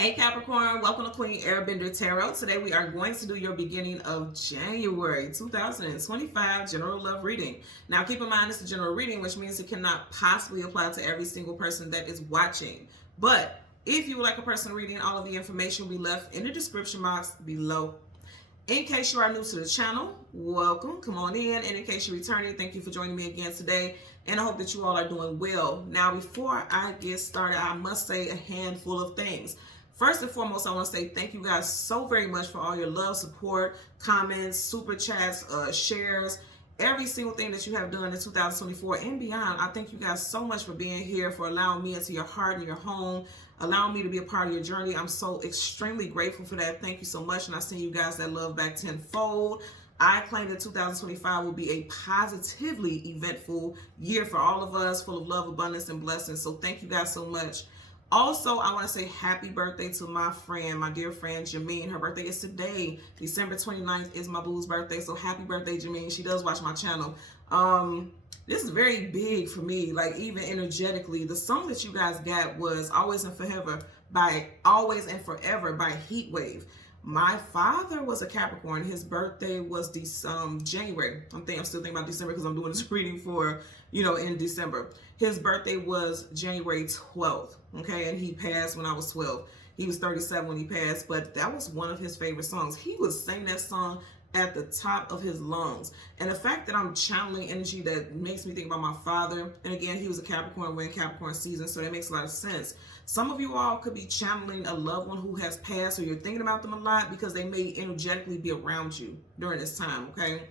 Hey Capricorn, welcome to Queen Airbender Tarot. Today we are going to do your beginning of January 2025 general love reading. Now keep in mind it's a general reading, which means it cannot possibly apply to every single person that is watching. But if you would like a personal reading, all of the information will be left in the description box below. In case you are new to the channel, welcome, come on in. And in case you're returning, thank you for joining me again today. And I hope that you all are doing well. Now, before I get started, I must say a handful of things. First and foremost, I want to say thank you guys so very much for all your love, support, comments, super chats, shares, every single thing that you have done in 2024 and beyond. I thank you guys so much for being here, for allowing me into your heart and your home, allowing me to be a part of your journey. I'm so extremely grateful for that. Thank you so much. And I send you guys that love back tenfold. I claim that 2025 will be a positively eventful year for all of us, full of love, abundance, and blessings. So thank you guys so much. Also, I want to say happy birthday to my friend, my dear friend, Jameen. Her birthday is today. December 29th is my boo's birthday. So happy birthday, Jameen. She does watch my channel. This is very big for me, like even energetically. The song that you guys got was Always and Forever by Heat Wave. My father was a Capricorn. His birthday was January. I'm still thinking about December because I'm doing this reading for, in December. His birthday was January 12th, okay? And he passed when I was 12. He was 37 when he passed, but that was one of his favorite songs. He would sing that song at the top of his lungs. And the fact that I'm channeling energy that makes me think about my father, and again, he was a Capricorn, we're in Capricorn season, so that makes a lot of sense. Some of you all could be channeling a loved one who has passed, or you're thinking about them a lot because they may energetically be around you during this time, okay?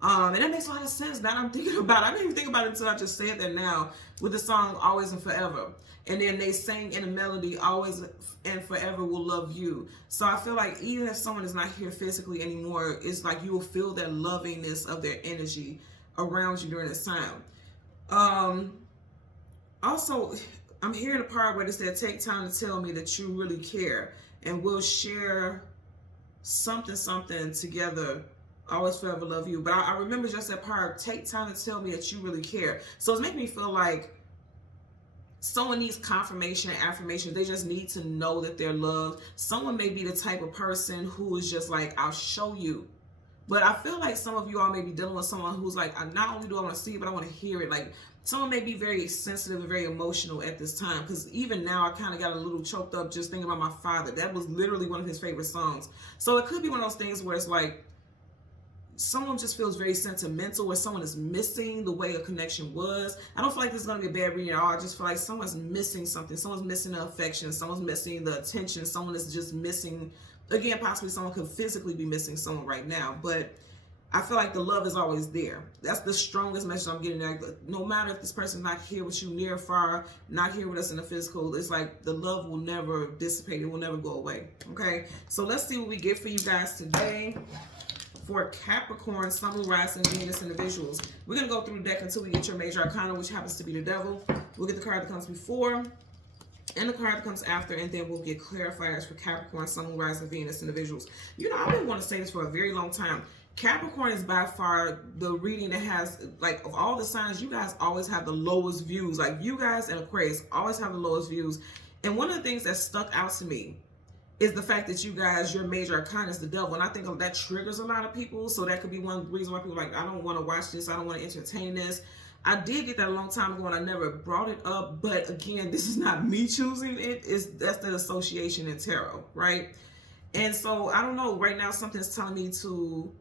And that makes a lot of sense. Now I'm thinking about it. I didn't even think about it until I just said that now with the song Always and Forever. And then they sing in a melody, Always and Forever will love you. So I feel like even if someone is not here physically anymore, it's like you will feel that lovingness of their energy around you during this time. Also, I'm hearing a part where it said, take time to tell me that you really care and we'll share something together. Always forever love you. But I remember just that part, take time to tell me that you really care. So it's making me feel like someone needs confirmation and affirmation. They just need to know that they're loved. Someone may be the type of person who is just like, I'll show you. But I feel like some of you all may be dealing with someone who's like, not only do I want to see it, but I want to hear it. Like someone may be very sensitive and very emotional at this time. Because even now I kind of got a little choked up just thinking about my father. That was literally one of his favorite songs. So it could be one of those things where it's like, someone just feels very sentimental, where someone is missing the way a connection was. I don't feel like this is going to be a bad reading at all. I just feel like someone's missing something. Someone's missing the affection. Someone's missing the attention. Someone is just missing, again, possibly someone could physically be missing someone right now. But I feel like the love is always there. That's the strongest message I'm getting there. No matter if this person's not here with you near or far, not here with us in the physical, it's like the love will never dissipate. It will never go away. Okay? So let's see what we get for you guys today. For Capricorn, Sun, Moon, Rising, Venus individuals. We're going to go through the deck until we get your major arcana, which happens to be the Devil. We'll get the card that comes before and the card that comes after, and then we'll get clarifiers for Capricorn, Sun, Moon, Rising, Venus individuals. I've been wanting to say this for a very long time. Capricorn is by far the reading that has, like, of all the signs, you guys always have the lowest views. Like, you guys and Aquarius always have the lowest views. And one of the things that stuck out to me is the fact that you guys, your major arcana is the Devil. And I think that triggers a lot of people. So that could be one reason why people are like, I don't want to watch this. I don't want to entertain this. I did get that a long time ago and I never brought it up. But again, this is not me choosing it. That's the association in tarot, right? And so I don't know. Right now, something's telling me to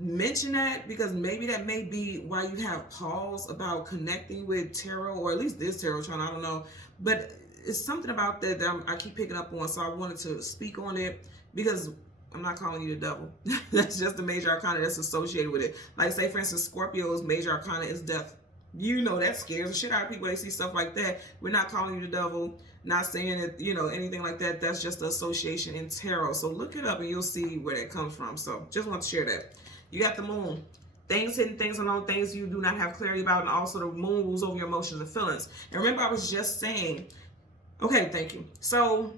mention that because maybe that may be why you have pause about connecting with tarot, or at least this tarot channel. I don't know. But it's something about that I keep picking up on, so I wanted to speak on it because I'm not calling you the Devil. That's just the major arcana that's associated with it. Like, say, for instance, Scorpio's major arcana is death. That scares the shit out of people. They see stuff like that. We're not calling you the Devil, not saying it, anything like that. That's just the association in tarot. So look it up and you'll see where that comes from. So just want to share that. You got the Moon. Things hidden, things unknown, things you do not have clarity about, and also the Moon rules over your emotions and feelings. And remember, I was just saying, okay, thank you. So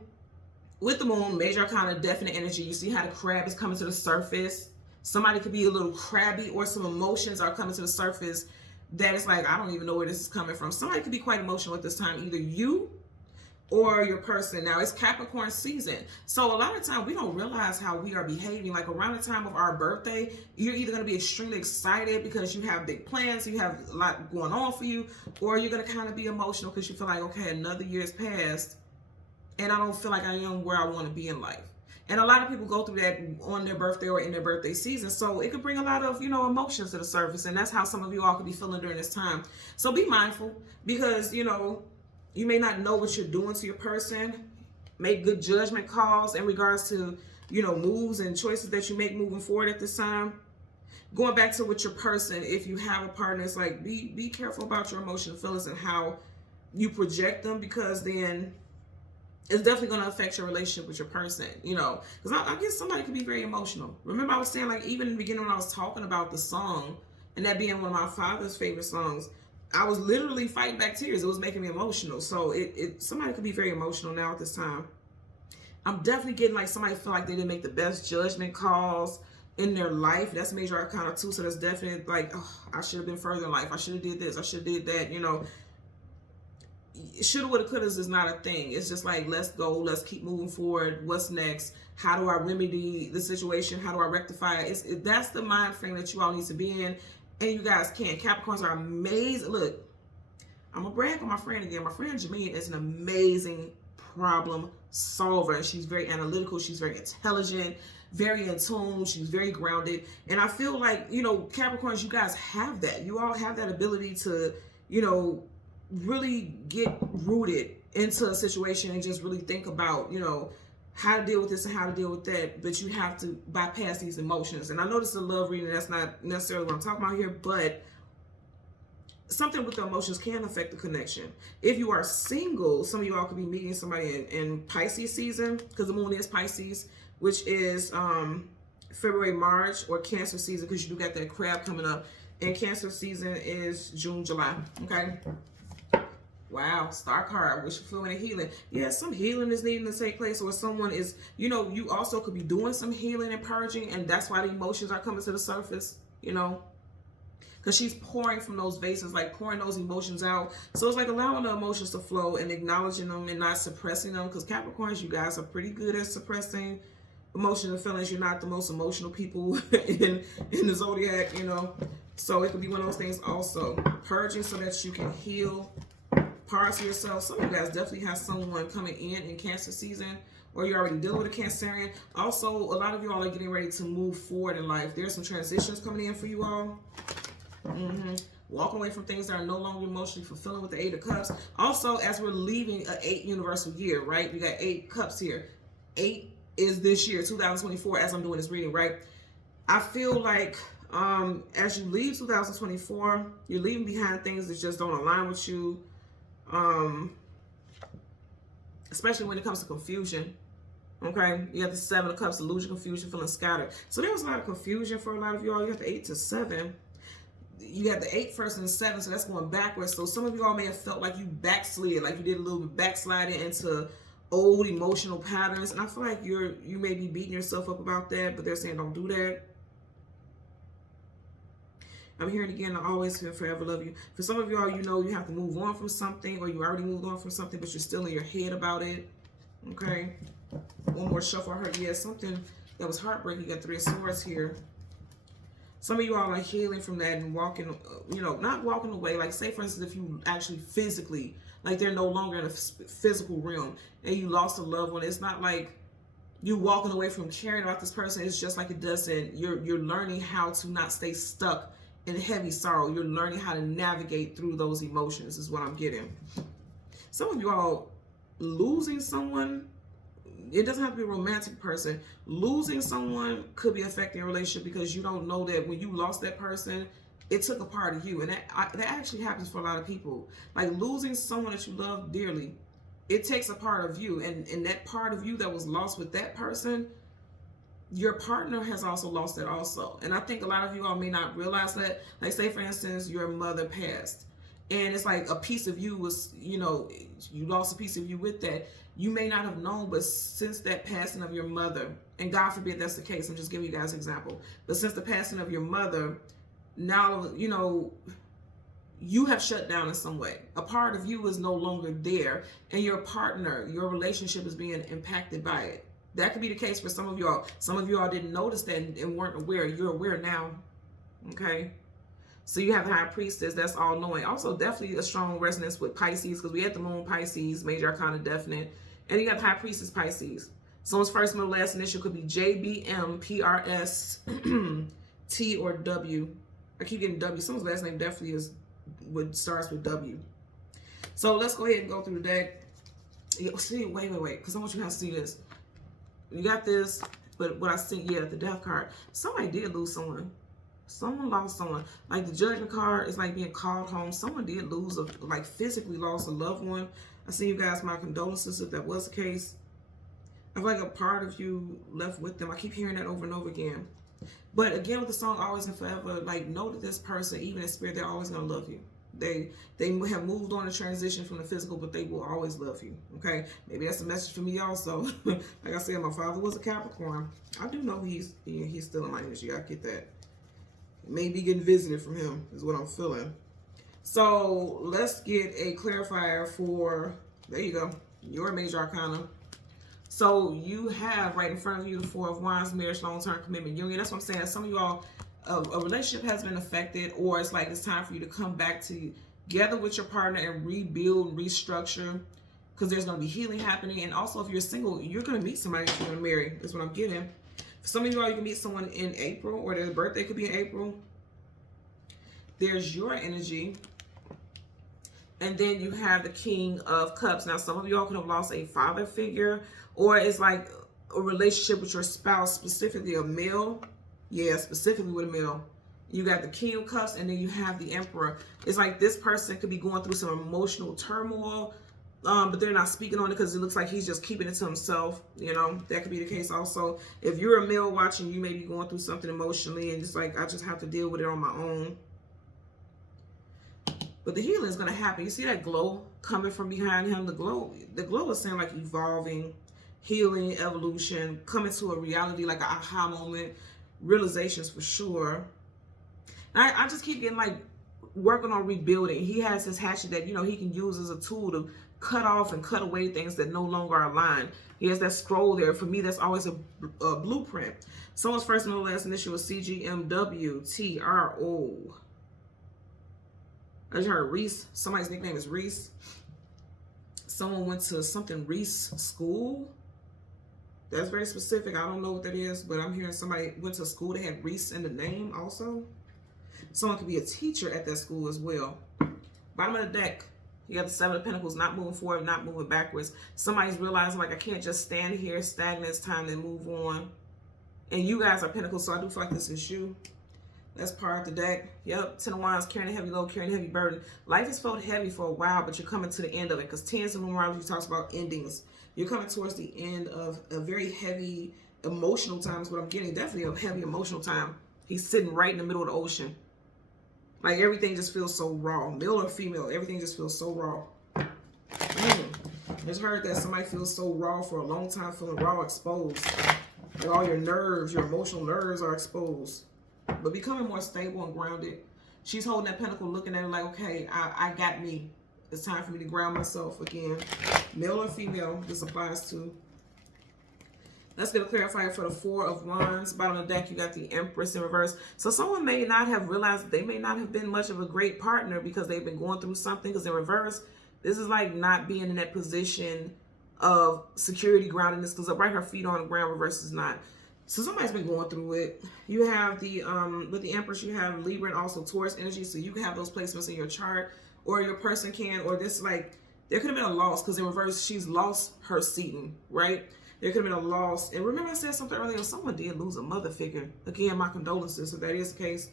with the Moon, major arcana, definite energy. You see how the crab is coming to the surface. Somebody could be a little crabby, or some emotions are coming to the surface that it's like, I don't even know where this is coming from. Somebody could be quite emotional at this time. Either you or your person. Now it's Capricorn season. So a lot of time we don't realize how we are behaving. Like around the time of our birthday, you're either going to be extremely excited because you have big plans, you have a lot going on for you, or you're going to kind of be emotional because you feel like, okay, another year's passed and I don't feel like I am where I want to be in life. And a lot of people go through that on their birthday or in their birthday season. So it could bring a lot of, emotions to the surface. And that's how some of you all could be feeling during this time. So be mindful because, you may not know what you're doing to your person. Make good judgment calls in regards to, moves and choices that you make moving forward at this time. Going back to with your person, if you have a partner, it's like be careful about your emotional feelings and how you project them, because then it's definitely going to affect your relationship with your person, because I guess somebody could be very emotional. Remember I was saying, like, even in the beginning when I was talking about the song and that being one of my father's favorite songs, I was literally fighting back tears. It was making me emotional. So somebody could be very emotional now at this time. I'm definitely getting like somebody feel like they didn't make the best judgment calls in their life. That's major arcana too. So that's definitely like, oh, I should have been further in life. I should have did this. I should have did that. Shoulda, woulda, couldas is not a thing. It's just like, let's go. Let's keep moving forward. What's next? How do I remedy the situation? How do I rectify it? That's the mind frame that you all need to be in. And you guys can. Capricorns are amazing. Look, I'm going to brag on my friend again. My friend Jameen is an amazing problem solver. And she's very analytical. She's very intelligent, very in tune. She's very grounded. And I feel like, Capricorns, you guys have that. You all have that ability to, really get rooted into a situation and just really think about, how to deal with this and how to deal with that. But you have to bypass these emotions. And I know this is a love reading. That's not necessarily what I'm talking about here, but something with the emotions can affect the connection. If you are single, some of you all could be meeting somebody in Pisces season, because the moon is Pisces, which is February, March, or Cancer season, because you do got that crab coming up. And Cancer season is June, July. Okay. Wow, star card, wish fluent and healing. Yeah, some healing is needing to take place, or someone is, you also could be doing some healing and purging, and that's why the emotions are coming to the surface, because she's pouring from those vases, like pouring those emotions out. So it's like allowing the emotions to flow and acknowledging them and not suppressing them, because Capricorns, you guys are pretty good at suppressing emotions and feelings. You're not the most emotional people in the zodiac, So it could be one of those things also. Purging so that you can heal parts of yourself. Some of you guys definitely have someone coming in Cancer season, or you're already dealing with a Cancerian. Also, a lot of you all are getting ready to move forward in life. There's some transitions coming in for you all. Walking away from things that are no longer emotionally fulfilling with the 8 of Cups. Also, as we're leaving an 8 universal year, right? We got 8 cups here. 8 is this year, 2024, as I'm doing this reading, right? I feel like as you leave 2024, you're leaving behind things that just don't align with you. Especially when it comes to confusion. Okay, you have the 7 of Cups, illusion, confusion, feeling scattered. So there was a lot of confusion for a lot of y'all. You have the 8 to 7. You got the 8 first and 7, so that's going backwards. So some of you all may have felt like you backslid, like you did a little bit backsliding into old emotional patterns. And I feel like you may be beating yourself up about that, but they're saying don't do that. I'm hearing again, I always and forever love you. For some of y'all, you have to move on from something, or you already moved on from something, but you're still in your head about it. Okay. One more shuffle. I heard, yeah, something that was heartbreaking. You got 3 of Swords here. Some of you all are healing from that and walking, not walking away. Like, say, for instance, if you actually physically, like they're no longer in a physical realm and you lost a loved one, it's not like you walking away from caring about this person. It's just like it doesn't, you're learning how to not stay stuck in heavy sorrow. You're learning how to navigate through those emotions is what I'm getting. Some of you all losing someone, it doesn't have to be a romantic person. Losing someone could be affecting your relationship because you don't know that when you lost that person, it took a part of you. And that actually happens for a lot of people. Like losing someone that you love dearly, it takes a part of you. And that part of you that was lost with that person, your partner has also lost it also. And I think a lot of you all may not realize that. Like say, for instance, your mother passed. And it's like a piece of you was, you lost a piece of you with that. You may not have known, but since that passing of your mother, and God forbid that's the case, I'm just giving you guys an example. But since the passing of your mother, now, you have shut down in some way. A part of you is no longer there, and your partner, your relationship is being impacted by it. That could be the case for some of y'all. Some of y'all didn't notice that and weren't aware. You're aware now. Okay? So you have the High Priestess, that's all knowing. Also, definitely a strong resonance with Pisces, because we had the Moon Pisces, major arcana definite. And you got High Priestess Pisces. Someone's first, middle, last initial could be J, B, M, P, R, S, T, or W. I keep getting W. Someone's last name definitely starts with W. So let's go ahead and go through the deck. See, wait, because I want you guys to see this. You got this, but what I see, yeah, the Death card. Somebody did lose someone. Someone lost someone. Like the Judgment card is like being called home. Someone did lose, like physically lost a loved one. I send you guys my condolences if that was the case. I feel like a part of you left with them. I keep hearing that over and over again. But again, with the song Always and Forever, like, know that this person, even in spirit, they're always going to love you. They have moved on to transition from the physical, but they will always love you. Okay? Maybe that's a message for me also. Like I said, my father was a Capricorn. I do know he's still in my energy. I get that. Maybe getting visited from him is what I'm feeling. So let's get a clarifier for, there you go, your major arcana. So you have right in front of you the Four of Wands, marriage, long-term commitment, union. That's what I'm saying. Some of y'all, a relationship has been affected, or it's like it's time for you to come back together with your partner and rebuild, restructure, because there's going to be healing happening. And also, if you're single, you're going to meet somebody that you're going to marry. That's what I'm getting. For some of y'all, you can meet someone in April, or their birthday could be in April. There's your energy. And then you have the King of Cups. Now, some of y'all could have lost a father figure, or it's like a relationship with your spouse, specifically a male. Yeah, specifically with a male. You got the King of Cups, and then you have the Emperor. It's like this person could be going through some emotional turmoil, but they're not speaking on it because it looks like he's just keeping it to himself. You know, that could be the case also. If you're a male watching, you may be going through something emotionally, and it's like, I just have to deal with it on my own. But the healing is going to happen. You see that glow coming from behind him? The glow is saying like evolving, healing, evolution, coming to a reality, like an aha moment, realizations for sure. And I just keep getting like working on rebuilding. He has his hatchet that, you know, he can use as a tool to cut off and cut away things that no longer are aligned. He has that scroll there. For me, that's always a blueprint. Someone's first and last initial was CGMWTRO. I just heard Reese. Somebody's nickname is Reese. Someone went to something Reese school. That's very specific. I don't know what that is, but I'm hearing somebody went to a school that had Reese in the name also. Someone could be a teacher at that school as well. Bottom of the deck, you got the Seven of Pentacles, not moving forward, not moving backwards. Somebody's realizing, like, I can't just stand here stagnant. It's time to move on. And you guys are Pentacles, so I do feel like this is you. That's part of the deck. Yep, Ten of Wands, carrying a heavy load, carrying a heavy burden. Life has felt heavy for a while, but you're coming to the end of it, because Tens of Numerology talks about endings. You're coming towards the end of a very heavy emotional time is what I'm getting. Definitely a heavy emotional time. He's sitting right in the middle of the ocean. Like, everything just feels so raw. Male or female, everything just feels so raw. I just heard that somebody feels so raw for a long time, feeling raw, exposed. Like all your nerves, your emotional nerves are exposed. But becoming more stable and grounded. She's holding that pentacle, looking at it like, okay, I got me. It's time for me to ground myself again. Male or female, this applies to. Let's get a clarifier for the Four of Wands. Bottom of the deck, you got the Empress in reverse. So someone may not have realized that they may not have been much of a great partner because they've been going through something. Because in reverse, this is like not being in that position of security, groundedness. Because upright, her feet on the ground, reverse is not. So somebody's been going through it. You have the, with the Empress, you have Libra and also Taurus energy. So you can have those placements in your chart, or your person can, or this, like, there could have been a loss because in reverse, she's lost her seating, right? There could have been a loss. And remember I said something earlier, someone did lose a mother figure. Again, my condolences if that is the case.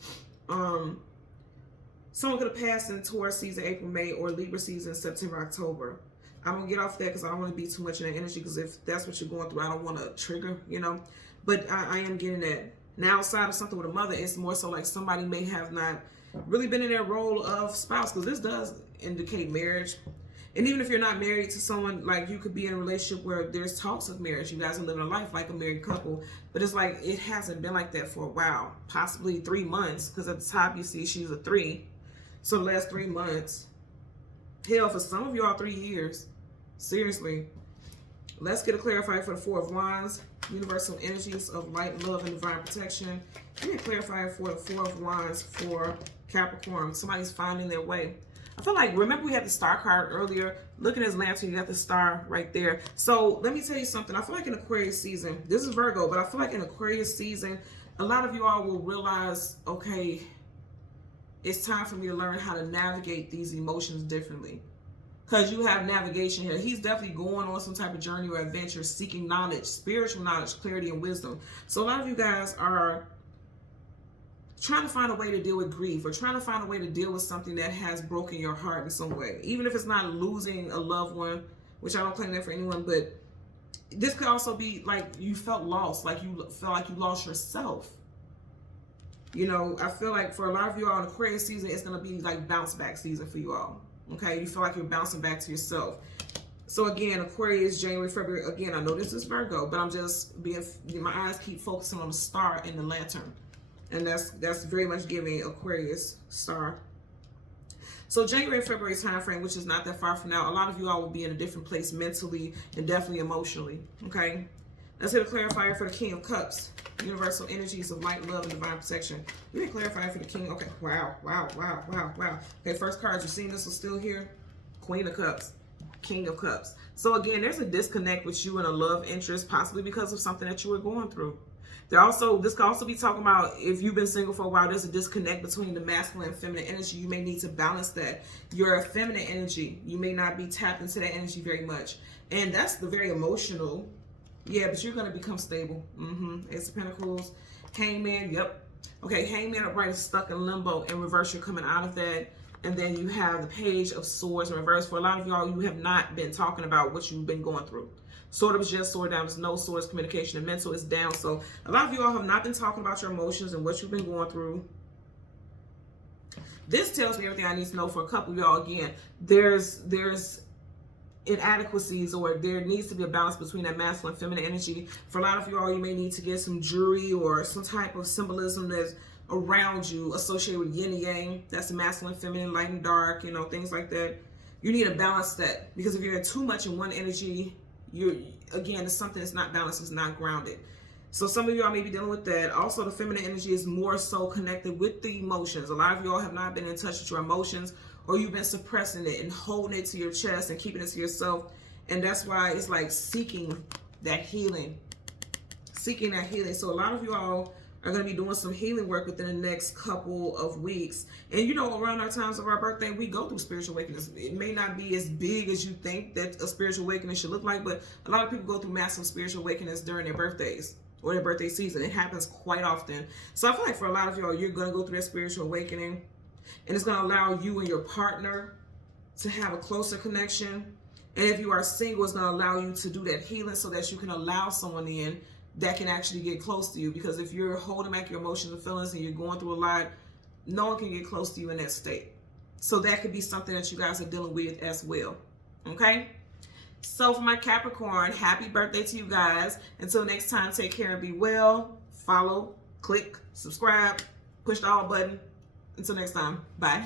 Someone could have passed in Taurus season, April, May, or Libra season, September, October. I'm going to get off that because I don't want to be too much in that energy, because if that's what you're going through, I don't want to trigger, you know. But I am getting that. Now, outside of something with a mother, it's more so like somebody may have not really been in their role of spouse, because this does indicate marriage. And even if you're not married to someone, like, you could be in a relationship where there's talks of marriage. You guys are living a life like a married couple. But it's like it hasn't been like that for a while. Possibly 3 months, because at the top you see she's a 3. So the last 3 months. Hell, for some of y'all, 3 years. Seriously. Let's get a clarifier for the Four of Wands. Universal energies of light, love, and divine protection. Give me a clarifier for the Four of Wands for Capricorn. Somebody's finding their way. I feel like, remember we had the star card earlier. Look at his lantern, you got the star right there. So let me tell you something. I feel like in Aquarius season, this is Virgo, but I feel like in Aquarius season, a lot of you all will realize, okay, it's time for me to learn how to navigate these emotions differently. Because you have navigation here. He's definitely going on some type of journey or adventure, seeking knowledge, spiritual knowledge, clarity, and wisdom. So a lot of you guys are trying to find a way to deal with grief, or trying to find a way to deal with something that has broken your heart in some way. Even if it's not losing a loved one, which I don't claim that for anyone, but this could also be like you felt lost, like you felt like you lost yourself. You know, I feel like for a lot of you all in Aquarius season, it's going to be like bounce back season for you all. Okay, you feel like you're bouncing back to yourself. So again, Aquarius, January, February. Again, I know this is Virgo, but I'm just being, my eyes keep focusing on the star and the lantern. And that's very much giving Aquarius star. So January, February time frame, which is not that far from now, a lot of you all will be in a different place mentally and definitely emotionally. Okay, let's hit a clarifier for the King of Cups. Universal energies of light, love, and divine protection. We can clarify for the King. Okay, wow. Okay, first card, you seen this one still here? Queen of Cups, King of Cups. So again, there's a disconnect with you and a love interest, possibly because of something that you were going through. This could also be talking about if you've been single for a while, there's a disconnect between the masculine and feminine energy. You may need to balance that. Your feminine energy, you may not be tapped into that energy very much. And that's the very emotional. Yeah, but you're going to become stable. Ace of Pentacles, Hangman, yep. Okay, Hangman upright is stuck in limbo. In reverse, you're coming out of that. And then you have the Page of Swords in reverse. For a lot of y'all, you have not been talking about what you've been going through. Sword up is just, sword down is no, swords, communication, and mental is down. So a lot of you all have not been talking about your emotions and what you've been going through. This tells me everything I need to know for a couple of y'all. Again, there's inadequacies, or there needs to be a balance between that masculine and feminine energy. For a lot of you all, you may need to get some jewelry or some type of symbolism that's around you associated with yin and yang. That's the masculine, feminine, light and dark, you know, things like that. You need to balance that, because if you're too much in one energy, again, it's something that's not balanced, it's not grounded. So some of y'all may be dealing with that. Also, the feminine energy is more so connected with the emotions. A lot of y'all have not been in touch with your emotions, or you've been suppressing it and holding it to your chest and keeping it to yourself. And that's why it's like seeking that healing. Seeking that healing. So a lot of you all are going to be doing some healing work within the next couple of weeks. And you know, around our times of our birthday, we go through spiritual awakenings. It may not be as big as you think that a spiritual awakening should look like, but a lot of people go through massive spiritual awakenings during their birthdays or their birthday season. It happens quite often. So I feel like for a lot of y'all, you're going to go through that spiritual awakening. And it's going to allow you and your partner to have a closer connection. And if you are single, it's going to allow you to do that healing so that you can allow someone in that can actually get close to you. Because if you're holding back your emotions and feelings and you're going through a lot, no one can get close to you in that state. So that could be something that you guys are dealing with as well. Okay? So for my Capricorn, happy birthday to you guys. Until next time, take care and be well. Follow, click, subscribe, push the all button. Until next time, bye.